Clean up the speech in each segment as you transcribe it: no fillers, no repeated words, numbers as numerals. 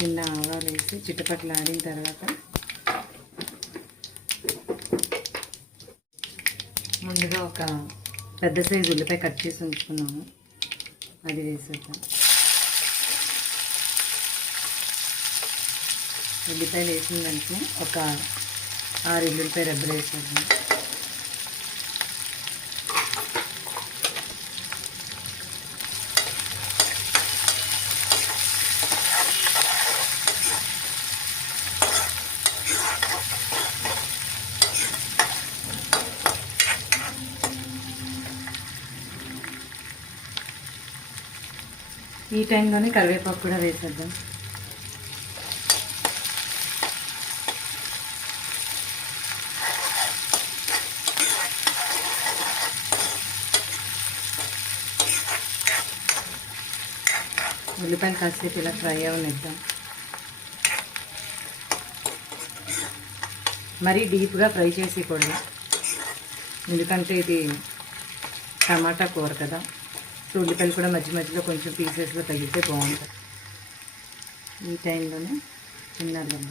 చిన్న ఆవాలు వేసి చిట్టపట్లు ఆడిన తర్వాత ముందుగా ఒక పెద్ద సైజు ఉల్లిపాయ కట్ చేసి ఉంచుకున్నాము, అది వేసేద్దాం. ఉల్లిపాయలు వేసిన వెంటనే ఒక 6 ఉల్లిపాయ రెబ్బలు వేసేద్దాం. ఈ టైంలోనే కరివేపాకు కూడా వేసేద్దాం. ఉల్లిపాయలు కాసేపు ఇలా ఫ్రై అవనిద్దాం. మరీ డీప్గా ఫ్రై చేసేయకూడదు, ఎందుకంటే ఇది టమాటా కూర కదా. సో ఉల్లిపాయలు కూడా మధ్య మధ్యలో కొంచెం పీసెస్లో తగిలితే బాగుంటుంది. ఈ టైంలోనే చిన్న అల్లం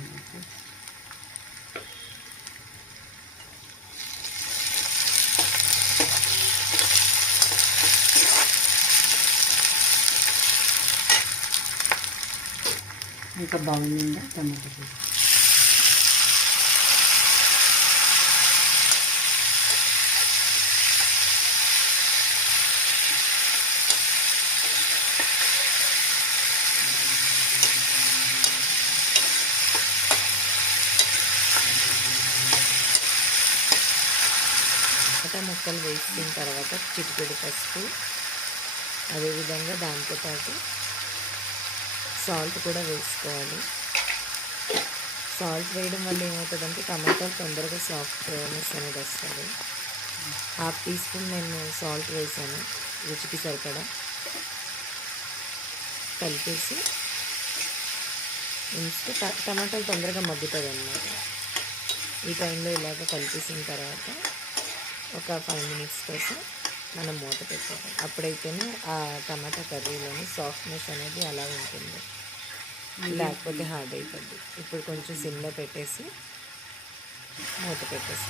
ఇంకా బౌల్ నిండా టమాటా పీస్. ముక్కలు వేసిన తర్వాత చిటికెడు పసుపు, అదేవిధంగా దాంతోపాటు సాల్ట్ కూడా వేసుకోవాలి. సాల్ట్ వేయడం వల్ల ఏమవుతుందంటే టమాటాలు తొందరగా సాఫ్ట్నెస్ అనేది వస్తుంది. 1/2 టీ స్పూన్ నేను సాల్ట్ వేసాను, రుచికి సరిపడా. కలిపేసి ఉంచితే టమాటాలు తొందరగా మగ్గుతుంది అన్నమాట. ఈ టైంలో ఇలాగ కలిపేసిన తర్వాత ఒక 5 మినిట్స్ కోసం మనం మూత పెట్టాలి. అప్పుడైతేనే ఆ టమాటా కర్రీలోని సాఫ్ట్నెస్ అనేది అలా ఉంటుంది, లేకపోతే హార్డ్ అయిపోద్ది. ఇప్పుడు కొంచెం సిమ్లో పెట్టేసి మూత పెట్టేసి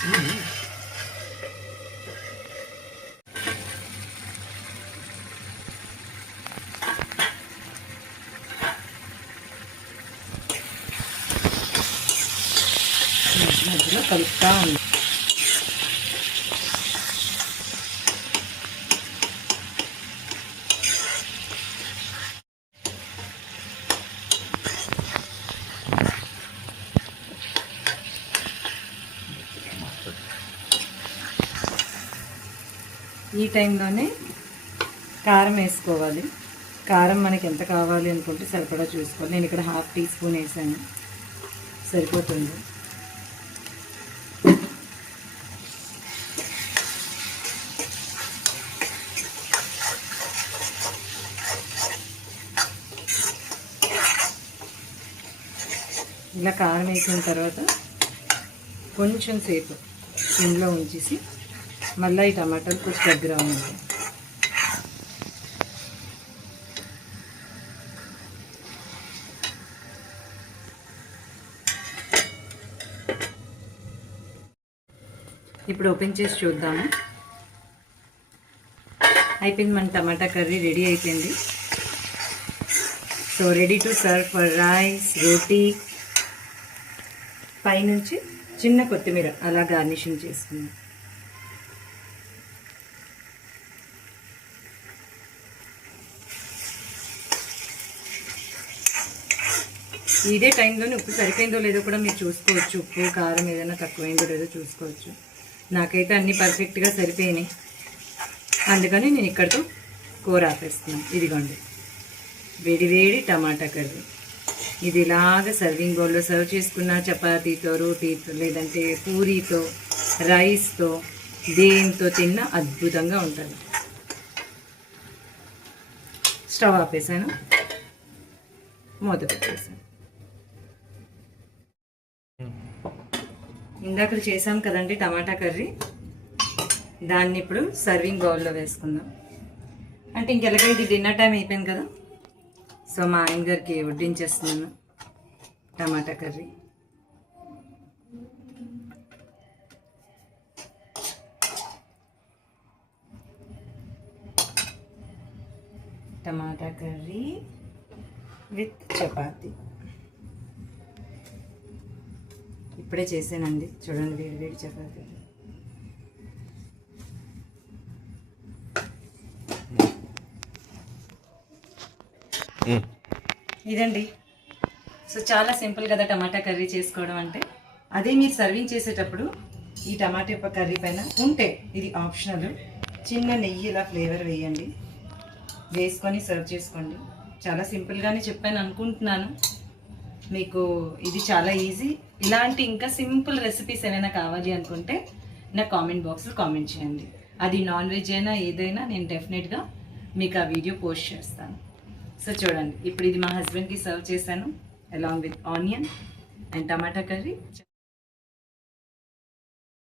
మధ్యలో కలుపుతూ ఉంది. ఈ టైంలోనే కారం వేసుకోవాలి. కారం మనకి ఎంత కావాలి అనుకుంటే సరిపడా చూసుకోవాలి. నేను ఇక్కడ 1/2 టీ స్పూన్ వేసాను, సరిపోతుంది. ఇలా కారం వేసిన తర్వాత కొంచెం సేపు సిమ్లో ఉంచేసి మళ్ళీ ఈ టమాటాలు కొంచెం దగ్గర ఉంది. ఇప్పుడు ఓపెన్ చేసి చూద్దాము. అయిపోయింది, మన టమాటా కర్రీ రెడీ అయిపోయింది. So ready to serve for rice, roti. పైనుంచి చిన్న కొత్తిమీర అలా గార్నిషింగ్ చేసుకుందాం. ఇదే టైంలోనే ఉప్పు సరిపోయిందో లేదో కూడా మీరు చూసుకోవచ్చు. ఉప్పు కారం ఏదైనా తక్కువైందో లేదో చూసుకోవచ్చు. నాకైతే అన్నీ పర్ఫెక్ట్గా సరిపోయినాయి, అందుకని నేను ఇక్కడితో కూర ఆపేస్తున్నాను. ఇదిగోండి వేడి వేడి టమాటా కర్రీ. ఇది ఇలాగ సర్వింగ్ బౌల్లో సర్వ్ చేసుకున్న చపాతీతో, రోటీతో, లేదంటే పూరీతో, రైస్తో, దేంతో తిన్నా అద్భుతంగా ఉంటుంది. స్టవ్ ఆపేసాను, మూత పెట్టేసాను. ఇందాక చేసాం కదండి టమాటా కర్రీ, దాన్ని ఇప్పుడు సర్వింగ్ బౌల్లో వేసుకుందాం. అంటే ఇంకెలాగ ఇది డిన్నర్ టైం అయిపోయింది కదా, సో మా ఆయన గారికి వడ్డించేస్తున్నాను. Tomato curry. Tomato curry with chapati. ఇప్పుడే చేసానండి, చూడండి వేడి వేడి చపాతీ. ఇదండి. సో చాలా సింపుల్ కదా టమాటా కర్రీ చేసుకోవడం అంటే. అదే మీరు సర్వింగ్ చేసేటప్పుడు ఈ టమాటా కర్రీ పైన ఉంటే, ఇది ఆప్షనల్, చిన్న నెయ్యి ఇలా ఫ్లేవర్ వేయండి, వేసుకొని సర్వ్ చేసుకోండి. చాలా సింపుల్గానే చెప్పాను అనుకుంటున్నాను. మీకు ఇది చాలా ఈజీ. ఇలాంటి ఇంకా సింపుల్ రెసిపీస్ ఏమైనా కావాలి అనుకుంటే నా కామెంట్ బాక్స్లో కామెంట్ చేయండి. అది నాన్ వెజ్ అయినా ఏదైనా నేను డెఫినెట్గా మీకు ఆ వీడియో పోస్ట్ చేస్తాను. సో చూడండి, ఇప్పుడు ఇది మా హస్బెండ్కి సర్వ్ చేశాను along with onion and tomato curry.